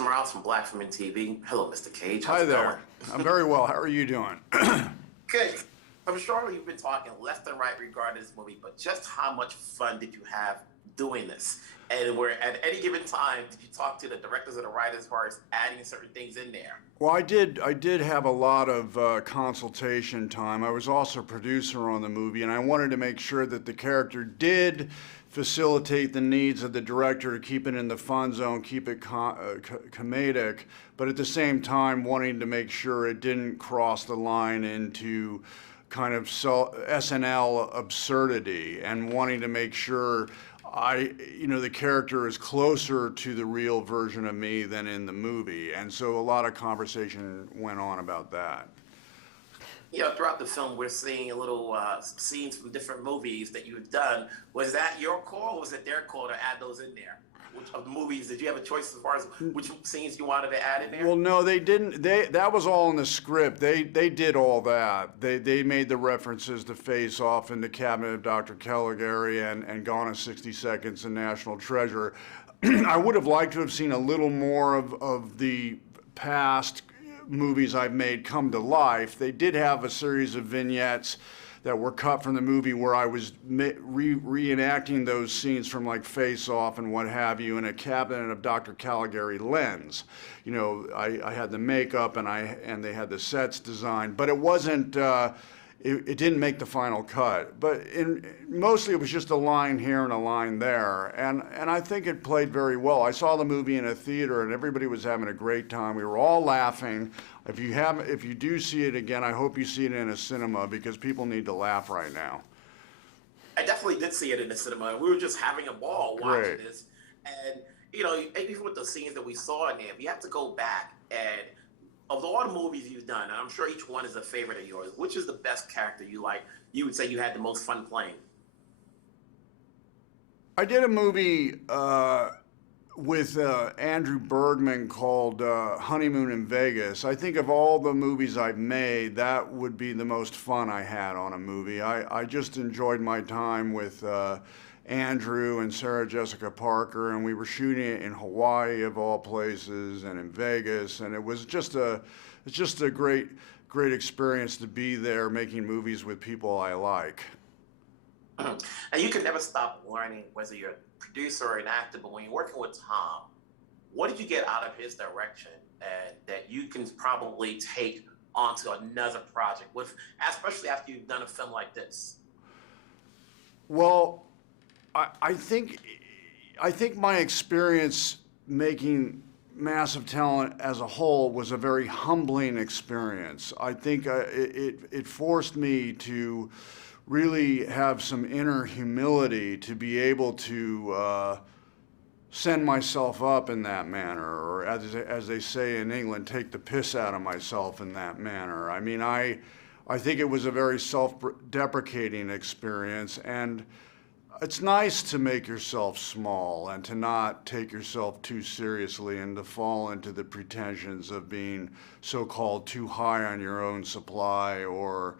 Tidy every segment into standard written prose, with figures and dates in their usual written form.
Morales from Black Film and TV. Hello, Mr. Cage. How's Hi it going? there. I'm very well. How are you doing? Good. I'm sure you've been talking left and right regarding this movie, but just how much fun did you have doing this? And where at any given time did you talk to the directors or the writers as far as adding certain things in there? Well, I did have a lot of consultation time. I was also a producer on the movie, and I wanted to make sure that the character did facilitate the needs of the director to keep it in the fun zone, keep it comedic, but at the same time wanting to make sure it didn't cross the line into kind of SNL absurdity, and wanting to make sure the character is closer to the real version of me than in the movie. And so a lot of conversation went on about that. Throughout the film, we're seeing a little scenes from different movies that you've done. Was that your call, or was it their call to add those in there? Which of the movies did you have a choice as far as which scenes you wanted to add in there? Well, no, they didn't. That was all in the script. They did all that. They made the references to Face Off and The Cabinet of Dr. Caligari and Gone in 60 Seconds and National Treasure. I would have liked to have seen a little more of the past movies I've made come to life. They did have a series of vignettes that were cut from the movie where I was reenacting those scenes from like Face Off and what have you in a Cabinet of Dr. Caligari lens. I had the makeup and they had the sets designed, but it wasn't. It didn't make the final cut, but mostly it was just a line here and a line there, and I think it played very well. I saw the movie in a theater, and everybody was having a great time. We were all laughing. If you do see it again, I hope you see it in a cinema, because people need to laugh right now. I definitely did see it in the cinema. We were just having a ball watching this, and even with the scenes that we saw in there, if you have to go back and of all the movies you've done, and I'm sure each one is a favorite of yours, which is the best character you like? You would say you had the most fun playing? I did a movie with Andrew Bergman called Honeymoon in Vegas. I think of all the movies I've made, that would be the most fun I had on a movie. I just enjoyed my time with Andrew and Sarah Jessica Parker, and we were shooting it in Hawaii of all places and in Vegas, and it's just a great experience to be there making movies with people I like. And you can never stop learning, whether you're a producer or an actor, but when you're working with Tom, what did you get out of his direction that you can probably take onto another project, especially after you've done a film like this? Well, I think my experience making Massive Talent as a whole was a very humbling experience. I think it forced me to really have some inner humility to be able to send myself up in that manner, or as they say in England, take the piss out of myself in that manner. I mean, I think it was a very self-deprecating experience, and it's nice to make yourself small and to not take yourself too seriously and to fall into the pretensions of being so-called too high on your own supply, or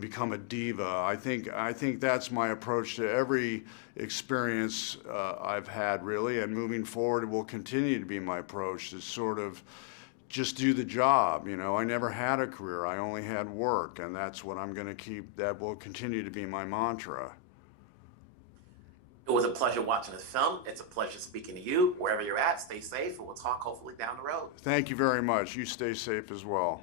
become a diva. I think that's my approach to every experience I've had, really, and moving forward it will continue to be my approach, to sort of just do the job. I never had a career, I only had work, and that's what I'm going to keep. That will continue to be my mantra. It was a pleasure watching this film. It's a pleasure speaking to you. Wherever you're at, stay safe, and we'll talk hopefully down the road. Thank you very much. You stay safe as well.